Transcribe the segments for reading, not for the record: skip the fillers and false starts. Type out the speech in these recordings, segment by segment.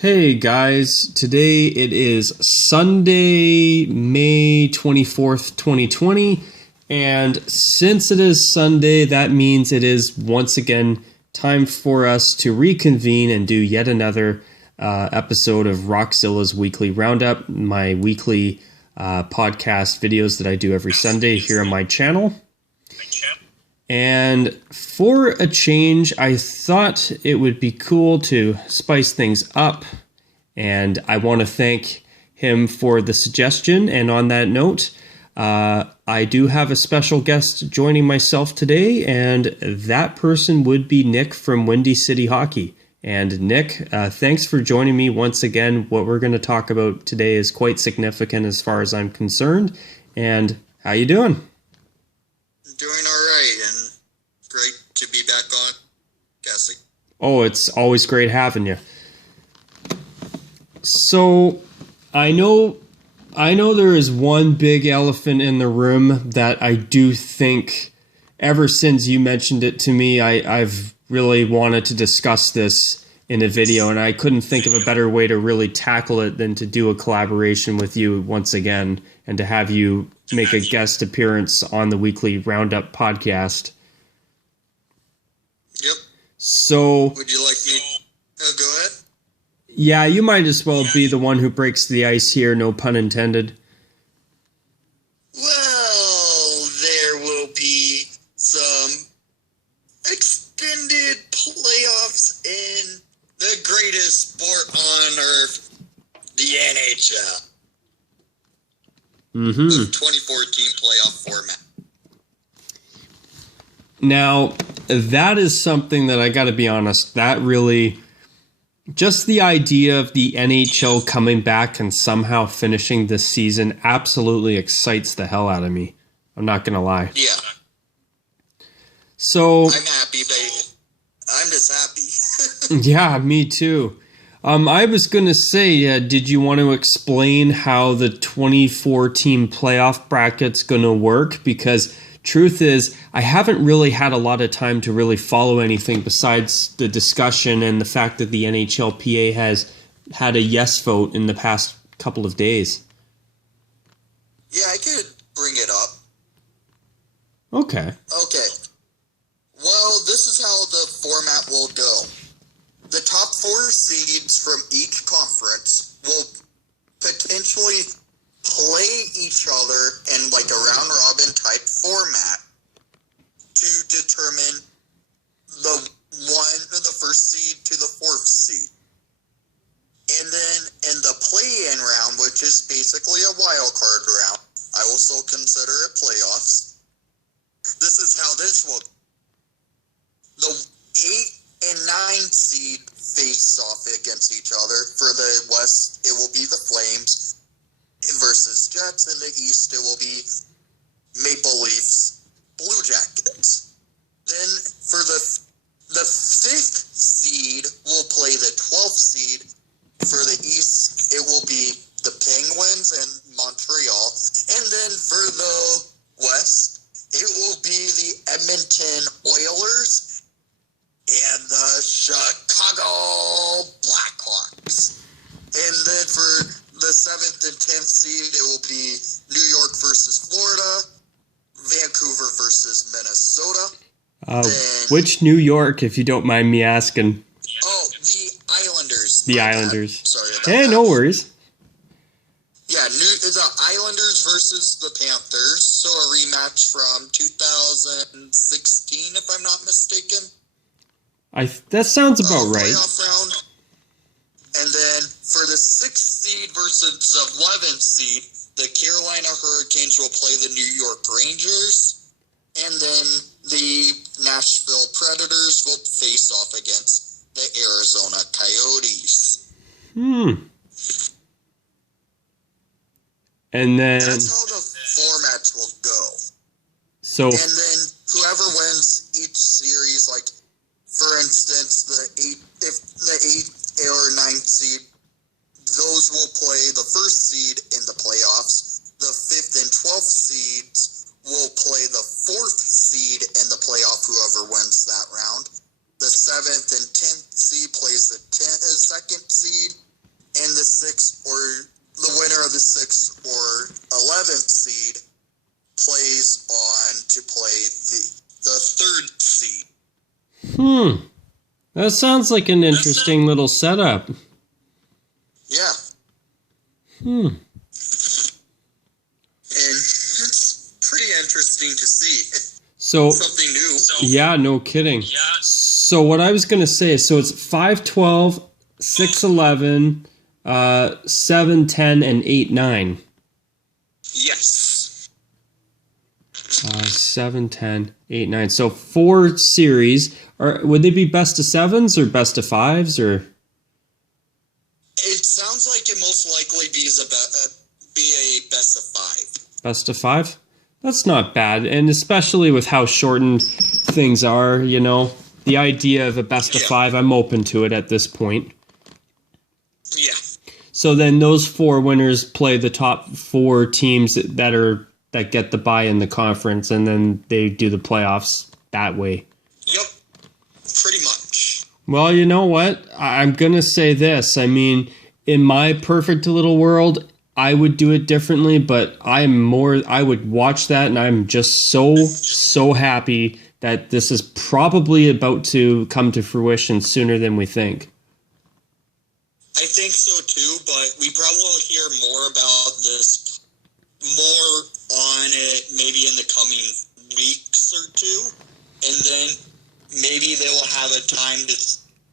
Hey guys, today it is Sunday, May 24th, 2020, and since it is Sunday, that means it is once again time for us to reconvene and do yet another episode of Rockzilla's Weekly Roundup, my weekly podcast videos that I do every Sunday here on my channel. And for a change, I thought it would be cool to spice things up, and I want to thank him for the suggestion. And on that note, I do have a special guest joining myself today, and that person would be Nick from Windy City Hawkey. And Nick, thanks for joining me once again. What we're going to talk about today is quite significant as far as I'm concerned. And how you doing? Doing all right, and great to be back on casting. Oh, it's always great having you. So, I know there is one big elephant in the room that I do think, ever since you mentioned it to me, I've really wanted to discuss this in a video, and I couldn't think of a better way to really tackle it than to do a collaboration with you once again, and to have you make a guest appearance on the Weekly Roundup podcast. Yep. So, would you like me? Go ahead. Yeah, you might as well be the one who breaks the ice here, no pun intended. Well, there will be some extended playoffs in the greatest sport on earth, the NHL. Mm-hmm. The 2014 playoff format. Now, that is something that I gotta be honest, that really, just the idea of the NHL coming back and somehow finishing this season absolutely excites the hell out of me. I'm not gonna lie. Yeah. So, I'm happy, baby. I'm just happy. Yeah, me too. I was gonna say, did you want to explain how the 2014 playoff bracket's gonna work? Because truth is, I haven't really had a lot of time to really follow anything besides the discussion and the fact that the NHLPA has had a yes vote in the past couple of days. Yeah, I could bring it up. Okay. Okay. Well, this is how the format will go. The top four seeds from each conference will potentially play each other in like a round-robin type format to determine the first seed to the fourth seed. And then in the play-in round, which is basically a wild card round, I will still consider it playoffs. This is how this will. The 8 and 9 seed face off against each other. For the West, it will be the Flames versus Jets. In the East, it will be Maple Leafs, Blue Jackets. Then for the 5th seed will play the 12th seed. For the East, it will be the Penguins and Montreal. And then for the West, it will be the Edmonton Oilers and the Chicago Blackhawks. And then for the 7th and 10th seed, it will be New York versus Florida, Vancouver versus Minnesota. Which New York, if you don't mind me asking? Oh, the Islanders. The Islanders. Sorry about that. Hey, no worries. Yeah, the Islanders versus the Panthers. So a rematch from 2016, if I'm not mistaken. That sounds about right. Playoff round. And then for the 6th seed versus the 11th seed, the Carolina Hurricanes will play the New York Rangers. And then the Nashville Predators will face off against the Arizona Coyotes. And then that's how the formats will go. So, and then whoever wins each series, like for instance, if the 8th or 9th seed, those will play the first seed in the playoffs. The 5th and 12th seeds will play the 4th seed in the playoff, whoever wins that round. The 7th and 10th seed plays the 2nd seed. That sounds like an interesting little setup. Yeah. Hmm. And it's pretty interesting to see. So, Something new. yeah, no kidding. So what I was going to say, so it's 512, 611, 710, and 89. Yes. 710, 89. So 4 series. Would they be best of 7s or best of 5s or? It sounds like it most likely be a best of 5. Best of 5? That's not bad, and especially with how shortened things are, you know, the idea of a best of 5, I'm open to it at this point. Yeah. So then those 4 winners play the top 4 teams that get the bye in the conference, and then they do the playoffs that way. Yep. Pretty much. Well, you know what? I'm going to say this. I mean, in my perfect little world, I would do it differently, but I would watch that, and I'm just so happy that this is probably about to come to fruition sooner than we think. I think so too, but we probably will hear more about this, more on it maybe in the coming weeks or two, and then maybe they will have a time to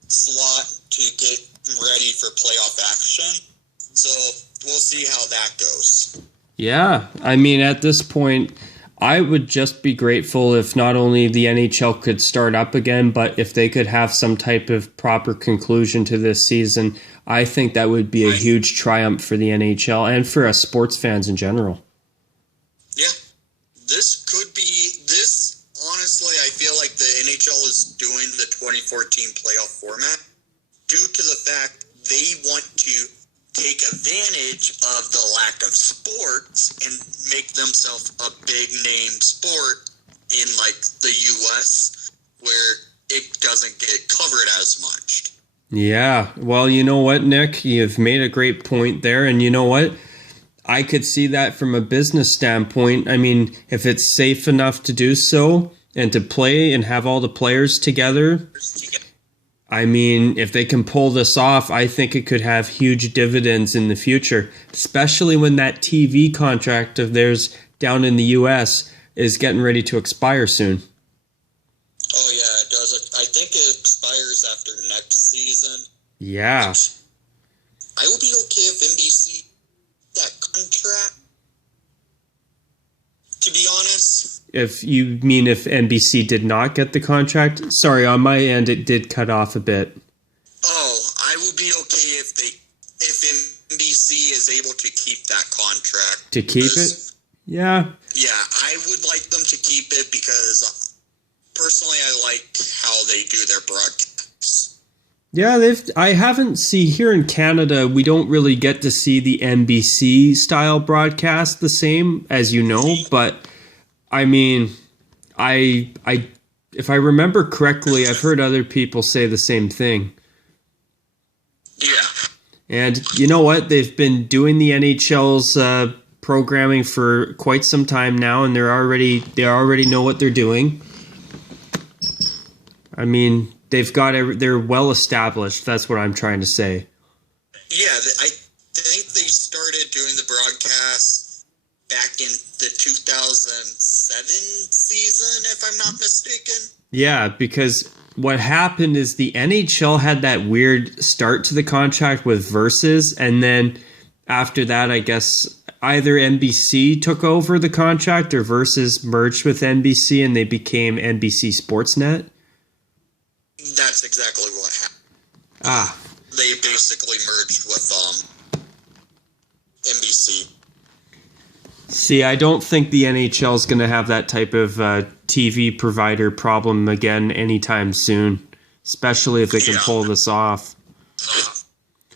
slot to get ready for playoff action. So we'll see how that goes. Yeah, I mean, at this point, I would just be grateful if not only the NHL could start up again, but if they could have some type of proper conclusion to this season. I think that would be a huge triumph for the NHL and for us sports fans in general. Yeah, honestly, I feel like the NHL is doing the 2014 playoff format due to the fact they want to take advantage of the lack of sports and make themselves a big name sport in like the US where it doesn't get covered as much. Yeah, well, you know what, Nick? You've made a great point there, and you know what? I could see that from a business standpoint. I mean, if it's safe enough to do so and to play and have all the players together, I mean, if they can pull this off, I think it could have huge dividends in the future, especially when that TV contract of theirs down in the US is getting ready to expire soon. Oh, yeah, it does. I think it expires after next season. Yeah. I would be okay if NBC that contract, to be honest. If you mean if NBC did not get the contract? Sorry, on my end it did cut off a bit. Oh, I would be okay if NBC is able to keep that contract. To keep it? Yeah. Yeah, I would like them to keep it because personally I like how they do their broadcasts. Yeah, I haven't here in Canada, we don't really get to see the NBC style broadcast the same as you know, but I mean, if I remember correctly, I've heard other people say the same thing. Yeah. And you know what? They've been doing the NHL's programming for quite some time now, and they already know what they're doing. I mean, they're well established. That's what I'm trying to say. Yeah, I think they started doing the broadcast back in the 2007 season, if I'm not mistaken. Yeah, because what happened is the NHL had that weird start to the contract with Versus, and then after that, I guess either NBC took over the contract or Versus merged with NBC and they became NBC Sportsnet. That's exactly what happened. Ah. They basically merged with NBC. See, I don't think the NHL is going to have that type of TV provider problem again anytime soon, especially if they can pull this off.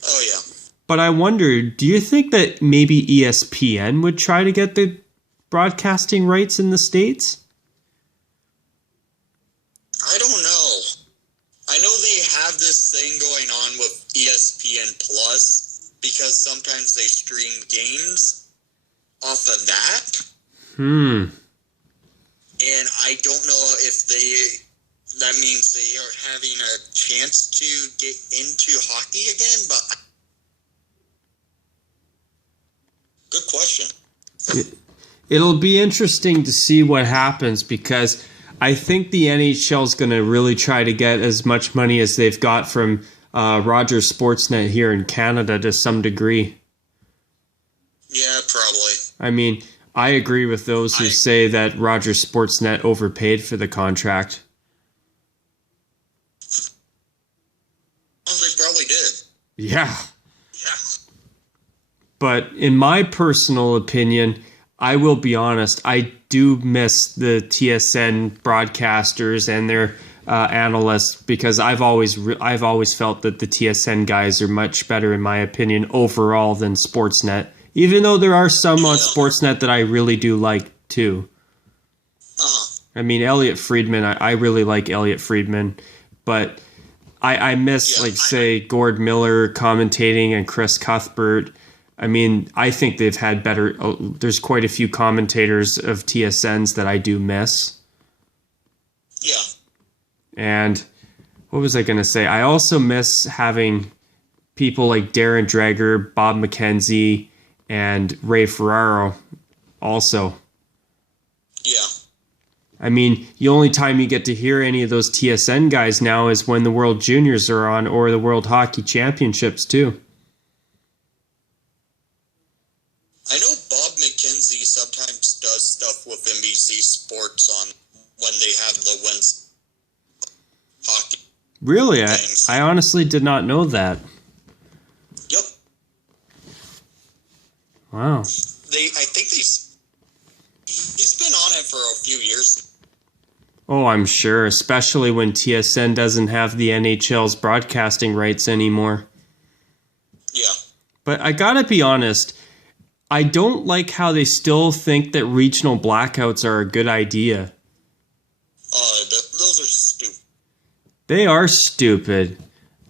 Oh, yeah. But I wonder, do you think that maybe ESPN would try to get the broadcasting rights in the States? I don't know. I know they have this thing going on with ESPN Plus because sometimes they stream games off of that. And I don't know if that means they are having a chance to get into hockey again, but good question. It'll be interesting to see what happens because I think the NHL's going to really try to get as much money as they've got from Rogers Sportsnet here in Canada to some degree. Yeah, probably. I mean, I agree with those who say that Rogers Sportsnet overpaid for the contract. Well, they probably did. Yeah. Yeah. But in my personal opinion, I will be honest, I do miss the TSN broadcasters and their analysts because I've always felt that the TSN guys are much better, in my opinion, overall than Sportsnet. Even though there are some on Sportsnet that I really do like too. I mean, Elliot Friedman, I really like Elliot Friedman, but I miss, say, Gord Miller commentating and Chris Cuthbert. I mean, I think they've had better... there's quite a few commentators of TSNs that I do miss. Yeah. And what was I going to say? I also miss having people like Darren Dreger, Bob McKenzie, and Ray Ferraro also. Yeah. I mean, the only time you get to hear any of those TSN guys now is when the World Juniors are on or the World Hockey Championships too. I know Bob McKenzie sometimes does stuff with NBC Sports on when they have the Wednesday hockey. Really? I honestly did not know that. Yep. Wow. I think he's been on it for a few years. Oh, I'm sure, especially when TSN doesn't have the NHL's broadcasting rights anymore. Yeah. But I gotta be honest, I don't like how they still think that regional blackouts are a good idea. Those are stupid. They are stupid.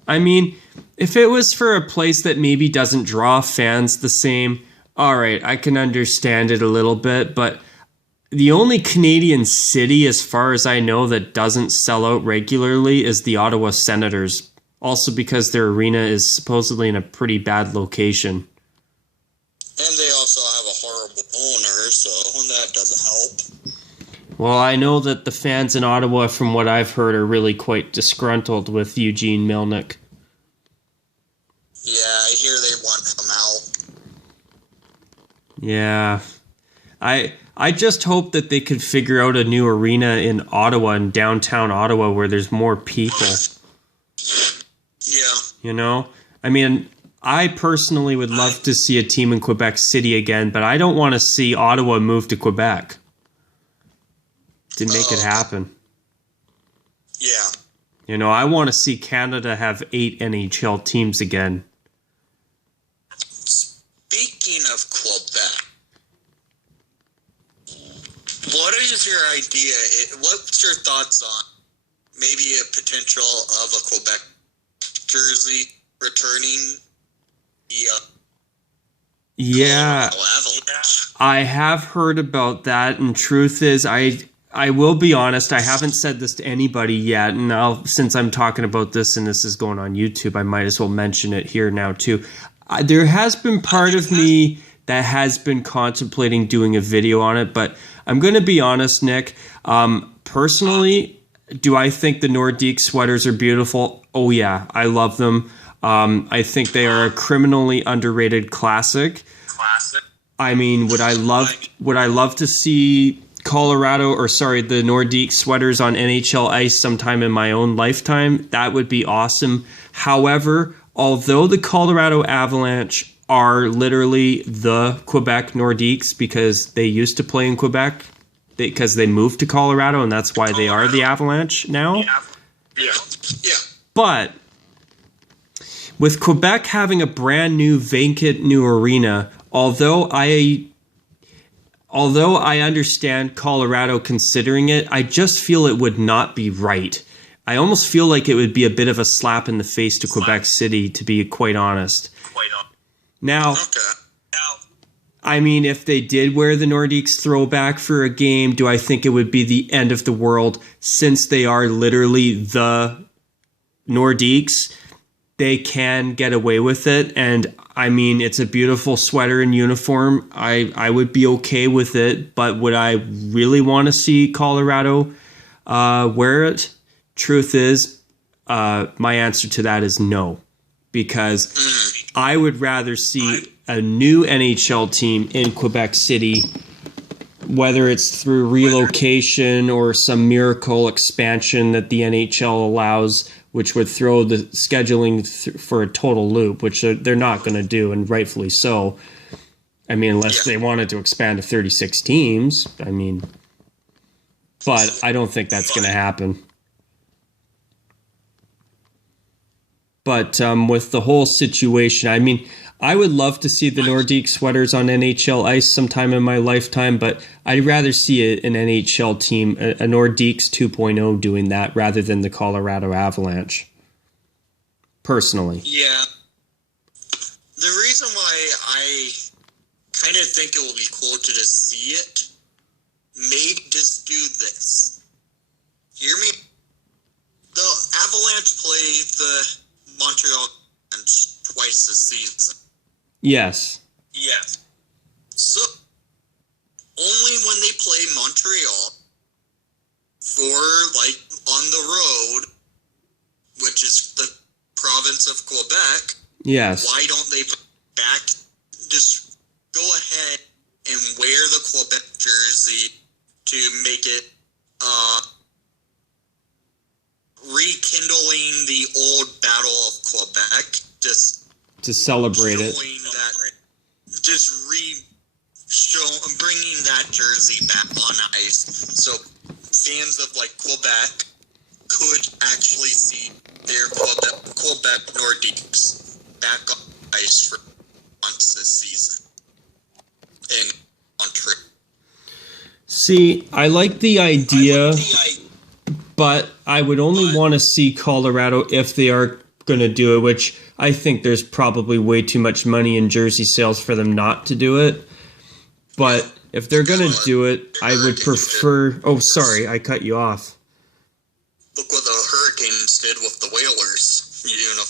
I mean, if it was for a place that maybe doesn't draw fans the same, alright, I can understand it a little bit, but the only Canadian city, as far as I know, that doesn't sell out regularly is the Ottawa Senators. Also because their arena is supposedly in a pretty bad location. And they also have a horrible owner, so that doesn't help. Well, I know that the fans in Ottawa, from what I've heard, are really quite disgruntled with Eugene Melnyk. Yeah, I hear they want him out. Yeah. I just hope that they could figure out a new arena in Ottawa, in downtown Ottawa, where there's more people. Yeah. You know? I mean, I personally would love to see a team in Quebec City again, but I don't want to see Ottawa move to Quebec to make it happen. Yeah. You know, I want to see Canada have 8 NHL teams again. Speaking of Quebec, what is your idea? What's your thoughts on maybe a potential of a Quebec jersey returning? Yeah, I have heard about that, and truth is, I will be honest, I haven't said this to anybody yet, and now since I'm talking about this and this is going on YouTube, I might as well mention it here now too. There has been part of me that has been contemplating doing a video on it, but I'm going to be honest, Nick. Personally, do I think the Nordique sweaters are beautiful? Oh yeah, I love them. I think they are a criminally underrated classic. I mean, would I love to see the Nordique sweaters on NHL ice sometime in my own lifetime? That would be awesome. However, although the Colorado Avalanche are literally the Quebec Nordiques because they used to play in Quebec, because they moved to Colorado, and that's why they are the Avalanche now. Yeah. But with Quebec having a brand new, vacant new arena, although I understand Colorado considering it, I just feel it would not be right. I almost feel like it would be a bit of a slap in the face to Quebec City, to be quite honest. Now, I mean, if they did wear the Nordiques throwback for a game, do I think it would be the end of the world? Since they are literally the Nordiques, they can get away with it. And I mean, it's a beautiful sweater and uniform. I would be okay with it, but would I really want to see Colorado wear it? Truth is, my answer to that is no, because I would rather see a new NHL team in Quebec City, whether it's through relocation or some miracle expansion that the NHL allows, which would throw the scheduling for a total loop, which they're not going to do, and rightfully so. I mean, unless they wanted to expand to 36 teams. I mean, but I don't think that's going to happen. But with the whole situation, I mean, I would love to see the Nordique sweaters on NHL ice sometime in my lifetime, but I'd rather see an NHL team, a Nordiques 2.0 doing that rather than the Colorado Avalanche, personally. Yeah. The reason why I kind of think it will be cool to just see it, maybe just do this. Hear me? The Avalanche play the Montreal twice this season. Yes. Yeah. So, only when they play Montreal for, like, on the road, which is the province of Quebec. Yes. Why don't they back, just go ahead and wear the Quebec jersey to make it, rekindling the old Battle of Quebec, just to celebrate it. Just bringing that jersey back on ice, so fans of like Quebec could actually see their Quebec Nordiques back on ice for months this season in Montreal. See, I like the idea, but I would only want to see Colorado if they are going to do it, which I think there's probably way too much money in jersey sales for them not to do it. But if they're going to do it, I would prefer... Oh, sorry, I cut you off. Look what the Hurricanes did with the Whalers. You know.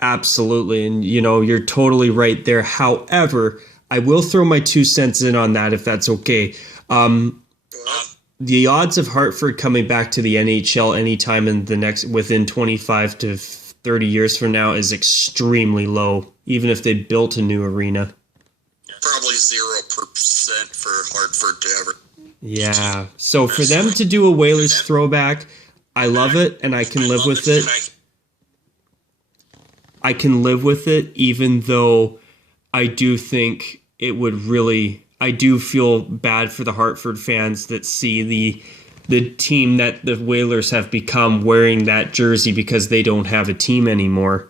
Absolutely, and you're totally right there. However, I will throw my 2 cents in on that if that's okay. The odds of Hartford coming back to the NHL anytime in the within 25 to 30 years from now is extremely low, even if they built a new arena. Probably 0% for Hartford to ever. Yeah, so for them to do a Whalers throwback, I love it, and I can live with it. I can live with it, even though I do think it would really... I do feel bad for the Hartford fans that see the team that the Whalers have become wearing that jersey because they don't have a team anymore.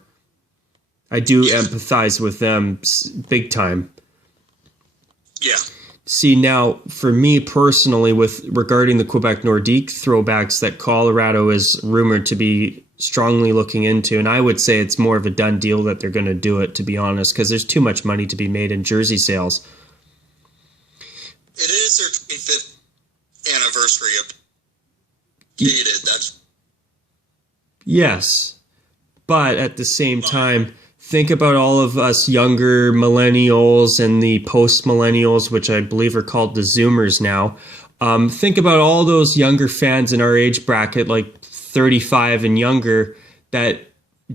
I do empathize with them big time. Yeah. See, now, for me personally, regarding the Quebec Nordique throwbacks that Colorado is rumored to be strongly looking into, and I would say it's more of a done deal that they're going to do it, to be honest, because there's too much money to be made in jersey sales. It is their 25th anniversary of dated. That's yes, but at the same time, think about all of us younger millennials and the post-millennials, which I believe are called the Zoomers now. Think about all those younger fans in our age bracket, like 35 and younger, that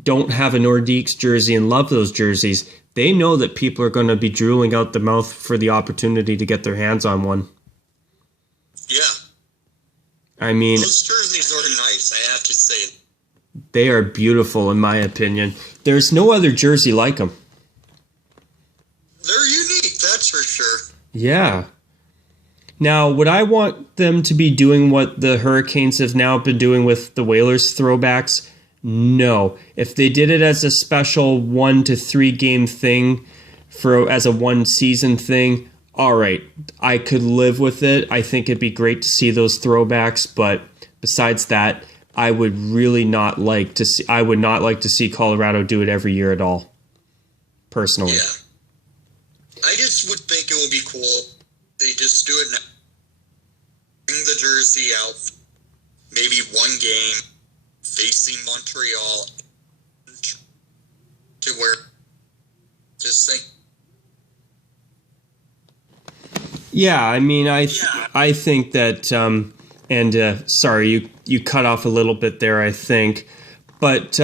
don't have a Nordiques jersey and love those jerseys. They know that people are going to be drooling out the mouth for the opportunity to get their hands on one. Yeah. I mean... Those jerseys are nice, I have to say. They are beautiful, in my opinion. There's no other jersey like them. They're unique, that's for sure. Yeah. Now, would I want them to be doing what the Hurricanes have now been doing with the Whalers throwbacks? No. If they did it as a special 1 to 3 game thing, as a 1 season thing, all right, I could live with it. I think it'd be great to see those throwbacks, but besides that, I would really not like to see. I would not like to see Colorado do it every year at all. Personally. Yeah. I just would think it would be cool. They just do it now. Bring the jersey out, maybe one game facing Montreal to where just think. Yeah, I mean, I think that, sorry, you cut off a little bit there, I think, but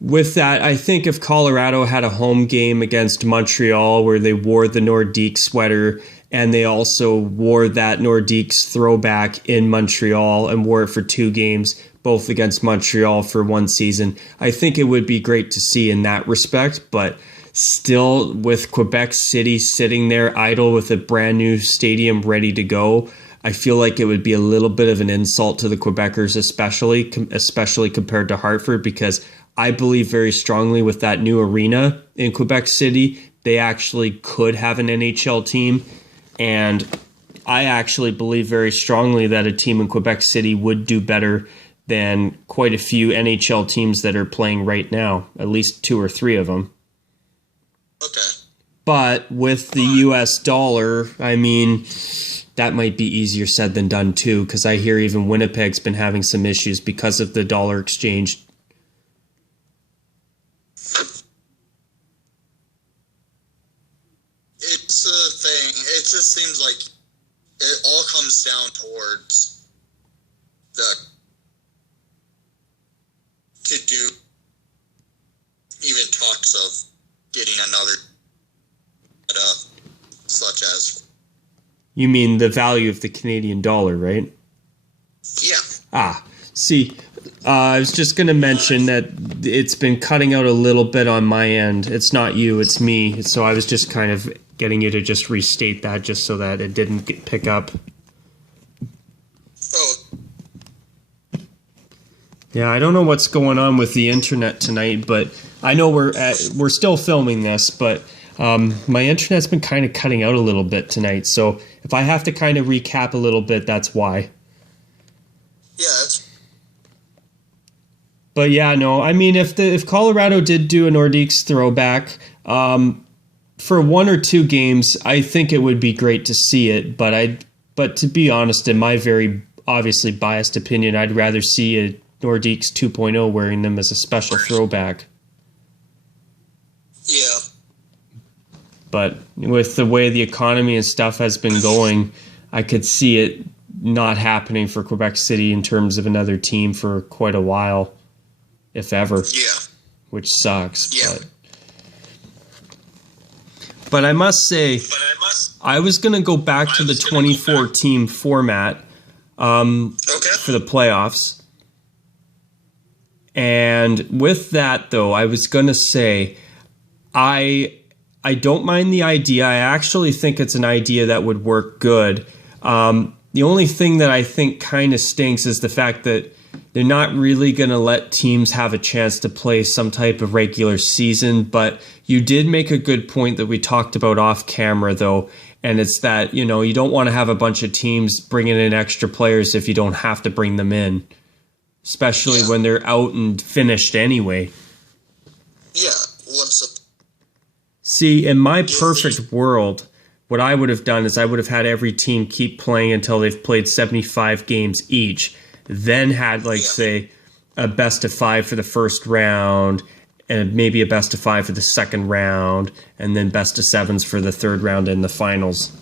with that, I think if Colorado had a home game against Montreal where they wore the Nordiques sweater and they also wore that Nordiques throwback in Montreal and wore it for 2 games, both against Montreal for 1 season, I think it would be great to see in that respect, but still, with Quebec City sitting there idle with a brand new stadium ready to go, I feel like it would be a little bit of an insult to the Quebecers, especially compared to Hartford, because I believe very strongly with that new arena in Quebec City, they actually could have an NHL team. And I actually believe very strongly that a team in Quebec City would do better than quite a few NHL teams that are playing right now, at least 2 or 3 of them. Okay. But with the US dollar, I mean, that might be easier said than done too, because I hear even Winnipeg's been having some issues because of the dollar exchange. It's a thing. It just seems like it all comes down towards to do even talks of getting another such as. You mean the value of the Canadian dollar, right? Yeah. See, I was just going to mention that it's been cutting out a little bit on my end. It's not you, it's me. So I was just kind of getting you to just restate that just so that it didn't pick up. Oh. Yeah, I don't know what's going on with the internet tonight, but I know we're still filming this, but my internet's been kind of cutting out a little bit tonight. So if I have to kind of recap a little bit, that's why. Yeah, But yeah, no, I mean, if Colorado did do a Nordiques throwback for 1 or 2 games, I think it would be great to see it. But to be honest, in my very obviously biased opinion, I'd rather see a Nordiques 2.0 wearing them as a special throwback. Yeah. But with the way the economy and stuff has been going, I could see it not happening for Quebec City in terms of another team for quite a while, if ever. Yeah. Which sucks. Yeah. But I must say, I was going to go back to the 24-team format for the playoffs. And with that, though, I was going to say, I don't mind the idea. I actually think it's an idea that would work good. The only thing that I think kind of stinks is the fact that they're not really going to let teams have a chance to play some type of regular season. But you did make a good point that we talked about off camera, though. And it's that, you don't want to have a bunch of teams bringing in extra players if you don't have to bring them in, especially when they're out and finished anyway. Yeah. See, in my perfect world, what I would have done is I would have had every team keep playing until they've played 75 games each, then had, say, a best of 5 for the first round, and maybe a best of 5 for the second round, and then best of 7s for the third round in the finals.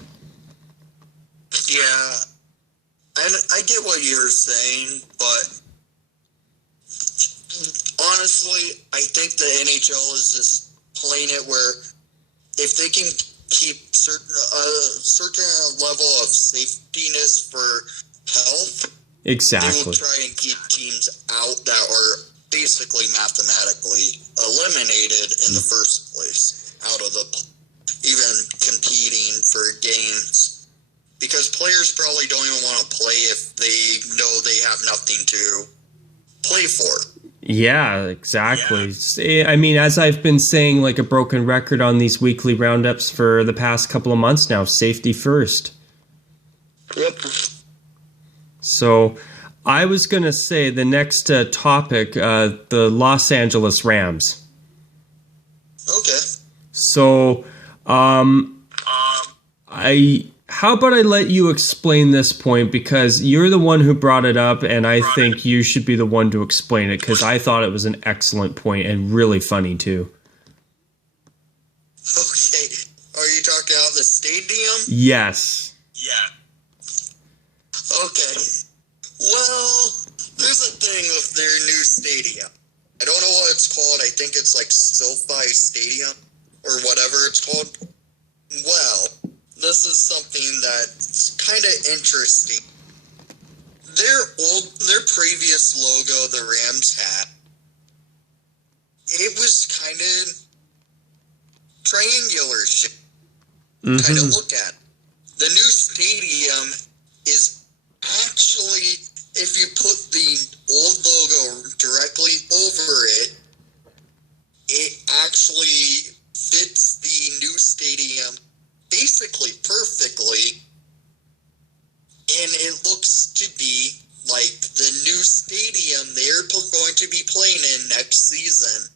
Yeah, and I get what you're saying, but honestly, I think the NHL is just playing it where if they can keep certain level of safetiness for health, exactly, they will try and keep teams out that are basically mathematically eliminated in the first place, out of the even competing for games, because players probably don't even want to play if they know they have nothing to play for. Yeah, exactly. Yeah. I mean, as I've been saying like a broken record on these weekly roundups for the past couple of months now, safety first. Yep. So I was going to say the next topic, the Los Angeles Rams. Okay. So How about I let you explain this point, because you're the one who brought it up, and I think you should be the one to explain it, because I thought it was an excellent point and really funny too. Okay. Are you talking about the stadium? Yes. Yeah. Okay. Well, there's a thing with their new stadium. I don't know what it's called. I think it's like SoFi Stadium or whatever it's called. Well, this is something that's kind of interesting. Their previous logo, the Rams had, it was kind of triangular shape. Kind of look at. The new stadium is actually, if you put the old logo directly over it, it actually fits the new stadium basically perfectly, and it looks to be like the new stadium they're going to be playing in next season.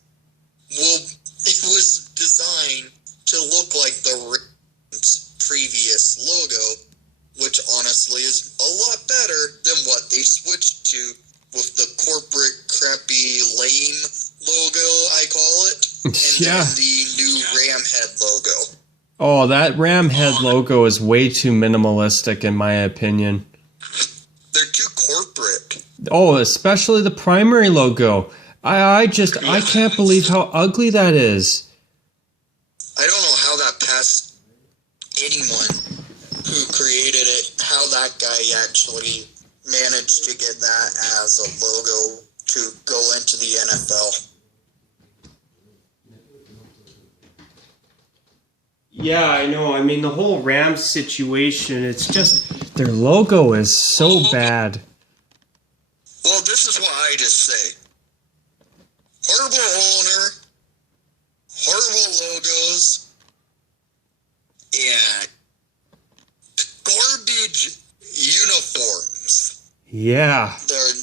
It was designed to look like the Rams' previous logo, which honestly is a lot better than what they switched to with the corporate crappy lame logo, I call it, and then the new ram head logo. Oh, that ram head logo is way too minimalistic in my opinion. They're too corporate. Oh, especially the primary logo. I can't believe how ugly that is. I don't know how that passed anyone who created it, how that guy actually managed to get that as a logo to go into the NFL. Yeah, I know. I mean, the whole Rams situation, it's just, their logo is so bad. Well, this is what I just say. Horrible owner, horrible logos, and garbage uniforms. Yeah. They're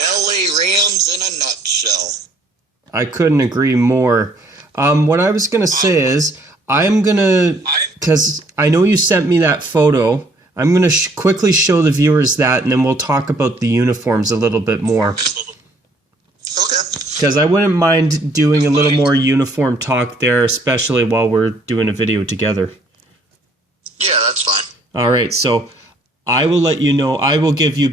LA Rams in a nutshell. I couldn't agree more. What I was going to say is, I'm going to, because I know you sent me that photo, I'm going to quickly show the viewers that, and then we'll talk about the uniforms a little bit more. Okay. Because I wouldn't mind doing a little more uniform talk there, especially while we're doing a video together. Yeah, that's fine. All right, so I will let you know. I will give you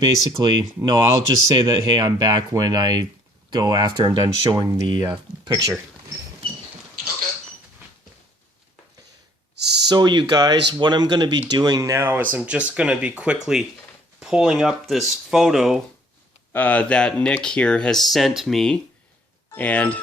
I'll just say that, hey, I'm back when I go after I'm done showing the picture. So you guys, what I'm going to be doing now is I'm just going to be quickly pulling up this photo that Nick here has sent me. And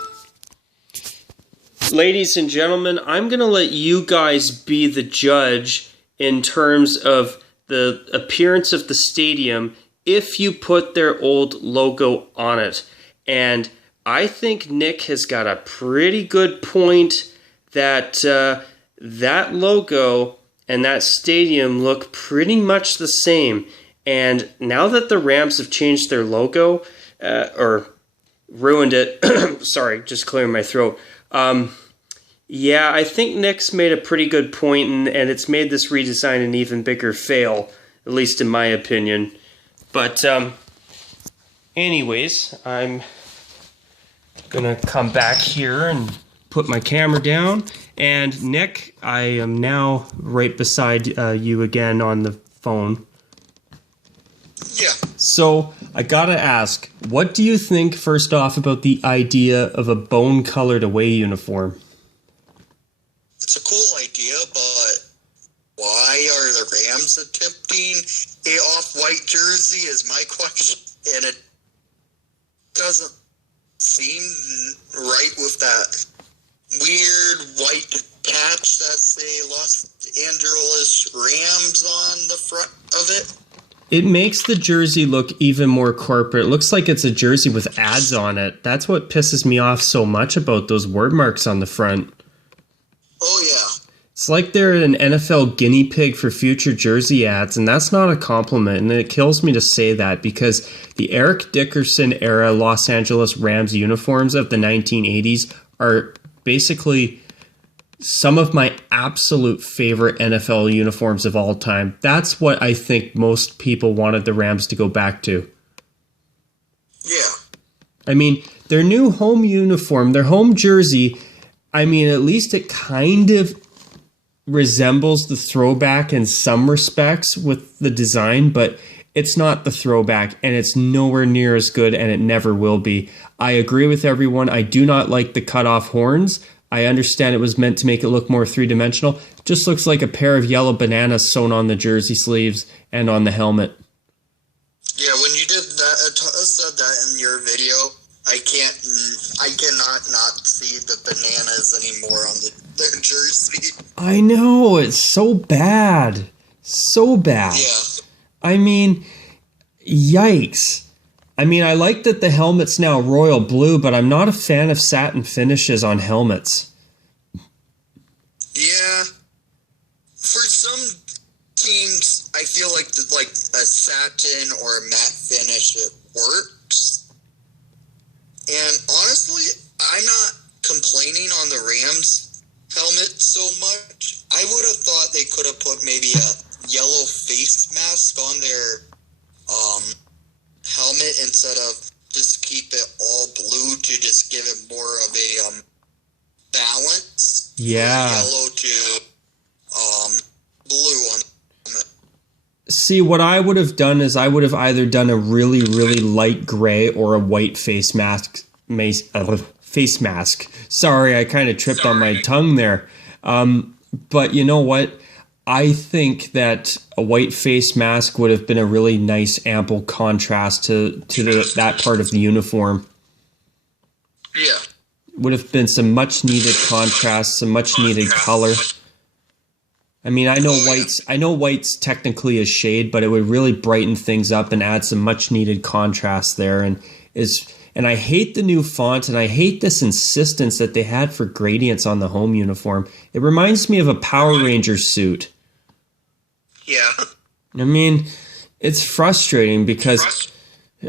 ladies and gentlemen, I'm going to let you guys be the judge in terms of the appearance of the stadium if you put their old logo on it. And I think Nick has got a pretty good point that that logo and that stadium look pretty much the same. And now that the Rams have changed their logo, or ruined it, sorry, just clearing my throat. Yeah, I think Nick's made a pretty good point, and it's made this redesign an even bigger fail, at least in my opinion. But anyways, I'm gonna come back here and put my camera down. And Nick, I am now right beside you again on the phone. Yeah. So I gotta ask, what do you think first off about the idea of a bone-colored away uniform? It's a cool idea, but why are the Rams attempting a off-white jersey is my question. And it doesn't seem right with that weird white patch that say Los Angeles Rams on the front of it. It makes the jersey look even more corporate. It looks like it's a jersey with ads on it. That's what pisses me off so much about those word marks on the front. Oh, yeah. It's like they're an NFL guinea pig for future jersey ads, and that's not a compliment, and it kills me to say that because the Eric Dickerson era Los Angeles Rams uniforms of the 1980s are basically some of my absolute favorite NFL uniforms of all time. That's what I think most people wanted the Rams to go back to. Yeah. I mean, their new home uniform, their home jersey, I mean, at least it kind of resembles the throwback in some respects with the design, but it's not the throwback, and it's nowhere near as good, and it never will be. I agree with everyone. I do not like the cut-off horns. I understand it was meant to make it look more three-dimensional. Just looks like a pair of yellow bananas sewn on the jersey sleeves and on the helmet. Yeah, when you did that, said that in your video, I cannot not see the bananas anymore on their jersey. I know, it's so bad. So bad. Yeah. I mean, yikes. I mean, I like that the helmet's now royal blue, but I'm not a fan of satin finishes on helmets. Yeah. For some teams, I feel like a satin or a matte finish, it works. And honestly, I'm not complaining on the Rams helmet so much. I would have thought they could have put maybe a yellow face mask on their helmet instead of just keep it all blue to just give it more of a balance. Yeah. Yellow to blue on the helmet. See, what I would have done is I would have either done a really, really light gray or a white face mask. Face mask. Sorry, I kind of tripped on my tongue there. But you know what? I think that a white face mask would have been a really nice, ample contrast to that part of the uniform. Yeah. Would have been some much needed contrast, some much needed color. I mean, I know white's technically a shade, but it would really brighten things up and add some much needed contrast there. And I hate the new font, and I hate this insistence that they had for gradients on the home uniform. It reminds me of a Power Rangers suit. Yeah. I mean, it's frustrating because,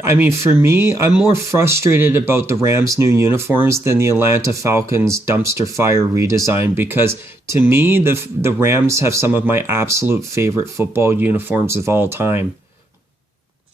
I mean, for me, I'm more frustrated about the Rams' new uniforms than the Atlanta Falcons' dumpster fire redesign, because to me, the Rams have some of my absolute favorite football uniforms of all time.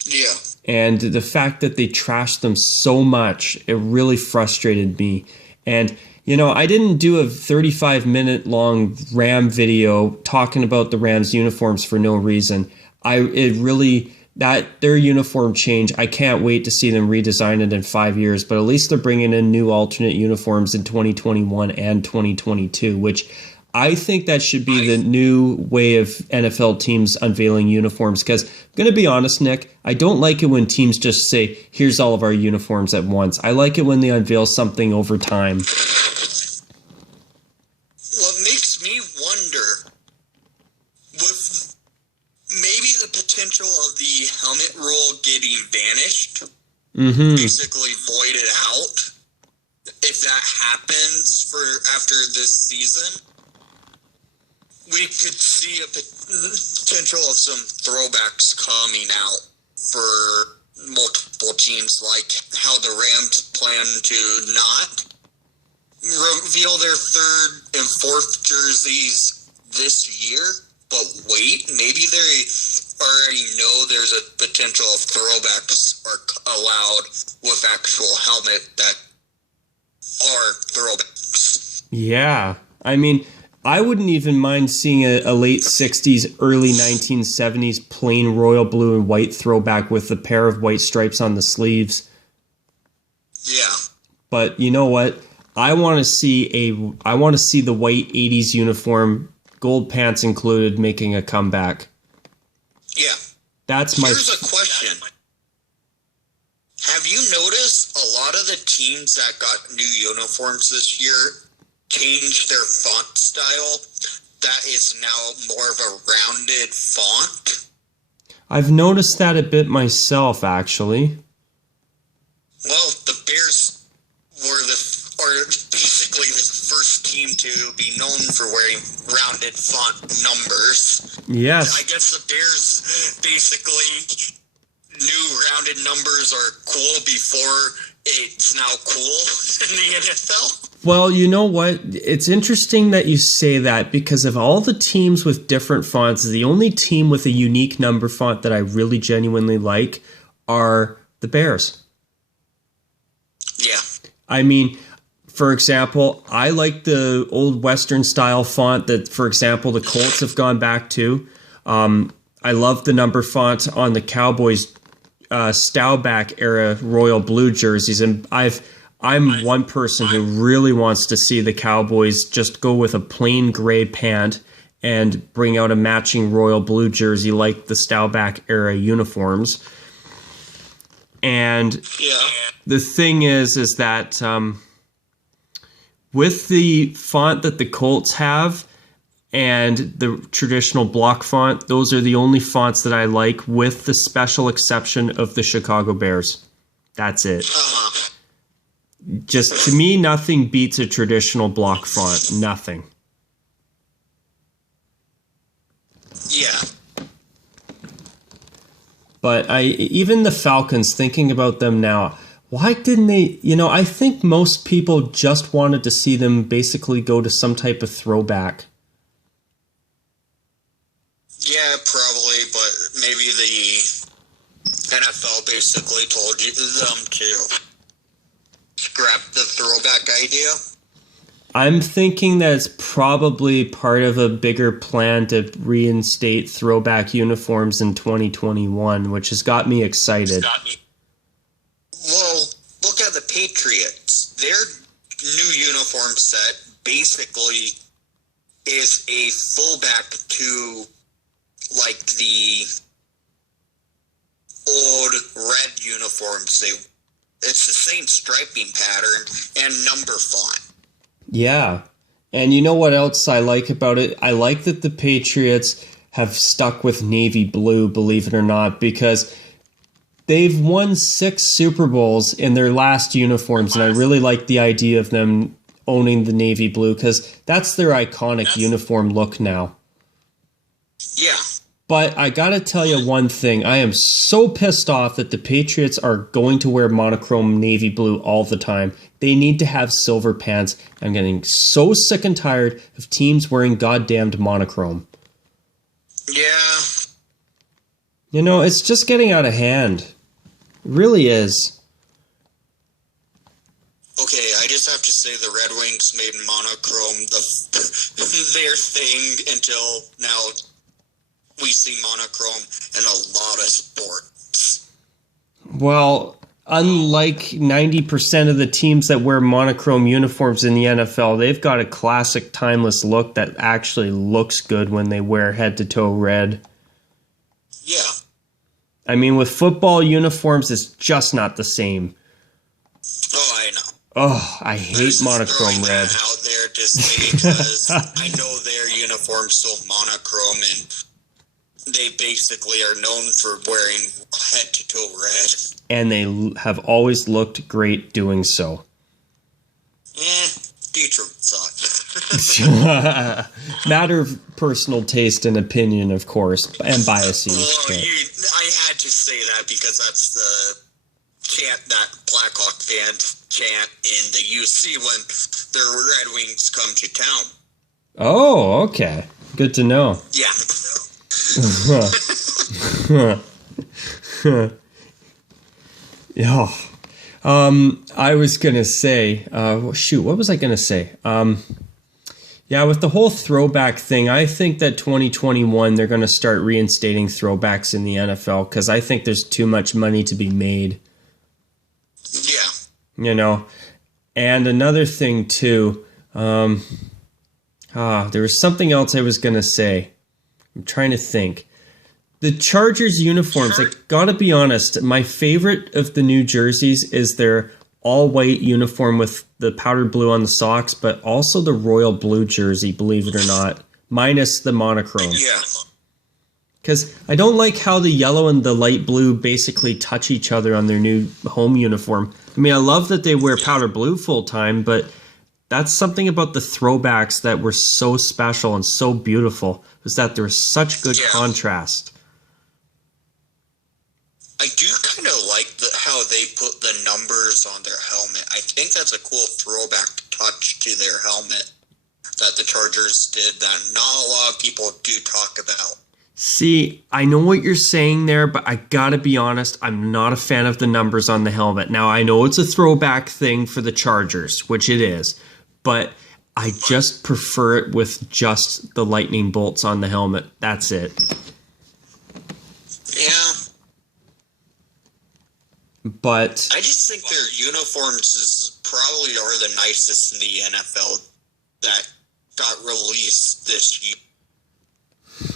Yeah. And the fact that they trashed them so much, it really frustrated me. And, you know, I didn't do a 35-minute long Ram video talking about the Rams uniforms for no reason. Their uniform change, I can't wait to see them redesign it in 5 years, but at least they're bringing in new alternate uniforms in 2021 and 2022, which I think that should be the new way of NFL teams unveiling uniforms, because I'm going to be honest, Nick, I don't like it when teams just say, here's all of our uniforms at once. I like it when they unveil something over time. What makes me wonder, with maybe the potential of the helmet rule getting vanished, basically voided out, if that happens after this season, we could see a potential of some throwbacks coming out for multiple teams, like how the Rams plan to not reveal their third and fourth jerseys this year, but wait, maybe they already know there's a potential of throwbacks are allowed with actual helmet that are throwbacks. Yeah, I mean, I wouldn't even mind seeing a late 60s, early 1970s plain royal blue and white throwback with a pair of white stripes on the sleeves. Yeah. But you know what? I want to see the white 80s uniform, gold pants included, making a comeback. Yeah. Here's a question. Have you noticed a lot of the teams that got new uniforms this year changed their font style? That is now more of a rounded font. I've noticed that a bit myself, actually. Well, the Bears are basically the first team to be known for wearing rounded font numbers. Yes. I guess the Bears basically knew rounded numbers are cool before it's now cool in the NFL. Well, you know what? It's interesting that you say that because of all the teams with different fonts, the only team with a unique number font that I really genuinely like are the Bears. Yeah. I mean, for example, I like the old Western style font that, for example, the Colts have gone back to. I love the number font on the Cowboys Staubach era royal blue jerseys, and I'm one person who really wants to see the Cowboys just go with a plain gray pant and bring out a matching royal blue jersey like the Staubach era uniforms. And the thing is that with the font that the Colts have and the traditional block font, those are the only fonts that I like, with the special exception of the Chicago Bears. That's it. Just, to me, nothing beats a traditional block font. Nothing. Yeah. But even the Falcons, thinking about them now, why didn't they, I think most people just wanted to see them basically go to some type of throwback. Yeah, probably, but maybe the NFL basically told them to scrap the throwback idea. I'm thinking that it's probably part of a bigger plan to reinstate throwback uniforms in 2021, which has got me excited. Well, look at the Patriots. Their new uniform set basically is a fullback to, like, the old red uniforms. It's the same striping pattern and number font. Yeah. And you know what else I like about it? I like that the Patriots have stuck with navy blue, believe it or not, because they've won 6 Super Bowls in their last uniforms, and I really like the idea of them owning the navy blue because that's their iconic uniform look now. Yeah. But I gotta tell you one thing. I am so pissed off that the Patriots are going to wear monochrome navy blue all the time. They need to have silver pants. I'm getting so sick and tired of teams wearing goddamned monochrome. Yeah. It's just getting out of hand. It really is. Okay, I just have to say the Red Wings made monochrome their thing until now. We see monochrome in a lot of sports. Well, unlike 90% of the teams that wear monochrome uniforms in the NFL, they've got a classic timeless look that actually looks good when they wear head-to-toe red. Yeah. I mean, with football uniforms, it's just not the same. Oh, I know. Oh, I hate monochrome red. Out there just because I know their uniform's so monochrome, and they basically are known for wearing head-to-toe red. And they have always looked great doing so. Detroit sucks. Matter of personal taste and opinion, of course, and biases. Well, I had to say that because that's the chant that Blackhawk fans chant in the UC when their Red Wings come to town. Oh, okay. Good to know. Yeah. Yeah. I was gonna say, what was I gonna say? Yeah, with the whole throwback thing, I think that 2021 they're gonna start reinstating throwbacks in the NFL because I think there's too much money to be made. Yeah. And another thing too, there was something else I was gonna say. I'm trying to think. The Chargers uniforms, I gotta be honest, my favorite of the new jerseys is their all-white uniform with the powdered blue on the socks, but also the royal blue jersey, believe it or not, minus the monochrome. Yeah. Because I don't like how the yellow and the light blue basically touch each other on their new home uniform. I mean, I love that they wear powder blue full-time, but that's something about the throwbacks that were so special and so beautiful, was that there was such good contrast. I do kind of like how they put the numbers on their helmet. I think that's a cool throwback touch to their helmet that the Chargers did that not a lot of people do talk about. See, I know what you're saying there, but I gotta be honest, I'm not a fan of the numbers on the helmet. Now, I know it's a throwback thing for the Chargers, which it is, but I just prefer it with just the lightning bolts on the helmet. That's it. Yeah. But I just think their uniforms probably are the nicest in the NFL that got released this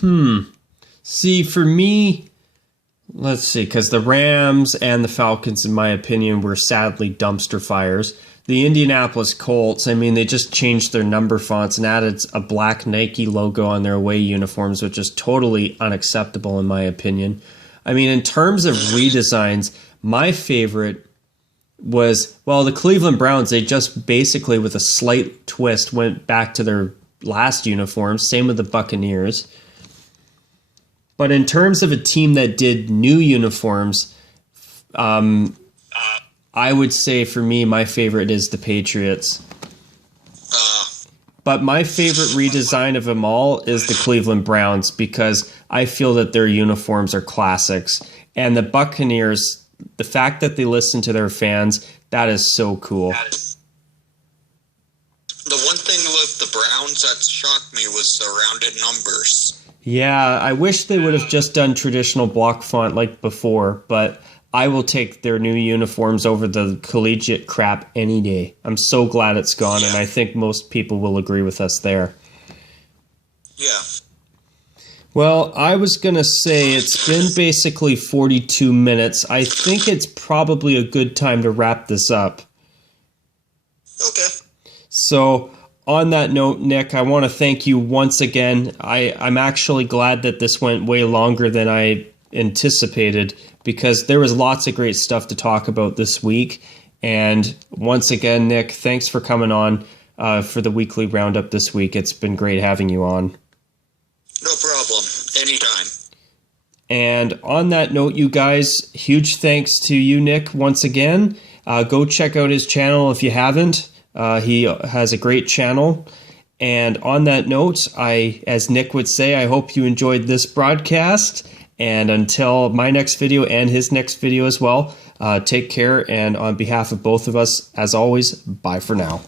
year. See, for me, let's see, because the Rams and the Falcons, in my opinion, were sadly dumpster fires. The Indianapolis Colts, I mean, they just changed their number fonts and added a black Nike logo on their away uniforms, which is totally unacceptable in my opinion. I mean, in terms of redesigns, my favorite was, well, the Cleveland Browns. They just basically, with a slight twist, went back to their last uniforms. Same with the Buccaneers. But in terms of a team that did new uniforms, I would say for me, my favorite is the Patriots. But my favorite redesign of them all is the Cleveland Browns because I feel that their uniforms are classics. And the Buccaneers, the fact that they listen to their fans, that is so cool. The one thing with the Browns that shocked me was the rounded numbers. Yeah, I wish they would have just done traditional block font like before, but I will take their new uniforms over the collegiate crap any day. I'm so glad it's gone, and I think most people will agree with us there. Yeah. Well, I was going to say it's been basically 42 minutes. I think it's probably a good time to wrap this up. Okay. So, on that note, Nick, I want to thank you once again. I'm actually glad that this went way longer than I anticipated because there was lots of great stuff to talk about this week. And once again, Nick, thanks for coming on for the weekly roundup this week. It's been great having you on. No problem. Anytime. And on that note, you guys, huge thanks to you, Nick, once again. Go check out his channel if you haven't. He has a great channel. And on that note, as Nick would say, I hope you enjoyed this broadcast. And until my next video and his next video as well, take care. And on behalf of both of us, as always, bye for now.